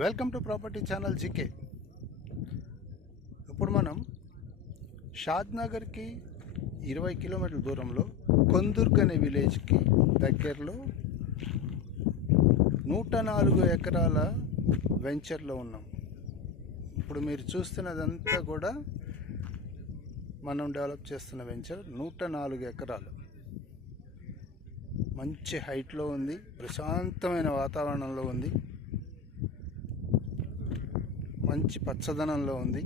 Welcome to property channel GK. ఇప్పుడు మనం షాద్నగర్కి 20 కిలోమీటర్ల దూరంలో కొందుర్గ్ అనే విలేజ్కి దగ్గరలో 104 ఎకరాల వెంచర్లో ఉన్నాం. ఇప్పుడు మీరు చూస్తున్నదంతా కూడా మనం డెవలప్ చేస్తున్న వెంచర్ 104 ఎకరాలు. మంచి హైట్లో ఉంది, ప్రశాంతమైన వాతావరణంలో ఉంది, మంచి పచ్చదనంలో ఉంది.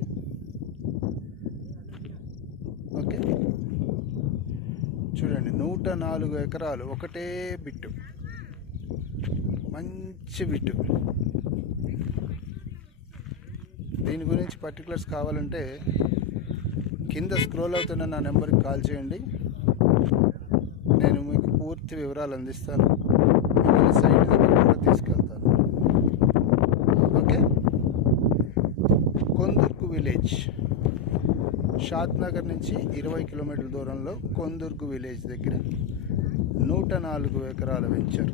ఓకే, చూడండి 104 ఎకరాలు, ఒకటే బిట్టు, మంచి బిట్టు. దీని గురించి పర్టికులర్స్ కావాలంటే కింద స్క్రోల్ అవుతున్న నా నెంబర్కి కాల్ చేయండి. నేను మీకు పూర్తి వివరాలు అందిస్తాను. మిమ్మల్ని సైట్ దగ్గర కూడా తీసుకెళ్తాను. ఓకే, కొందుర్గ్ విలేజ్, షాద్నగర్ నుంచి 20 కిలోమీటర్ల దూరంలో కొందుర్గ్ విలేజ్ దగ్గర 104 ఎకరాల వెంచర్.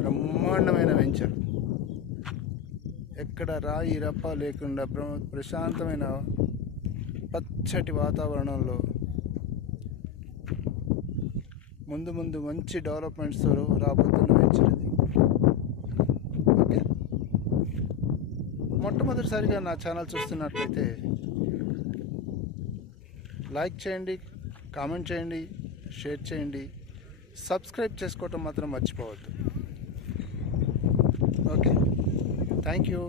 బ్రహ్మాండమైన వెంచర్. ఎక్కడ రాయి రప్ప లేకుండా ప్రశాంతమైన పచ్చటి వాతావరణంలో ముందు ముందు మంచి డెవలప్మెంట్స్తో రాబోతున్న వెంచర్ ఇది. ఓకే, మొట్టమొదటిసారిగా నా ఛానల్ చూస్తున్నట్లయితే లైక్ చేయండి, కామెంట్ చేయండి, షేర్ చేయండి, సబ్స్క్రైబ్ చేసుకోవటం మాత్రం మర్చిపోవద్దు. Okay, thank you.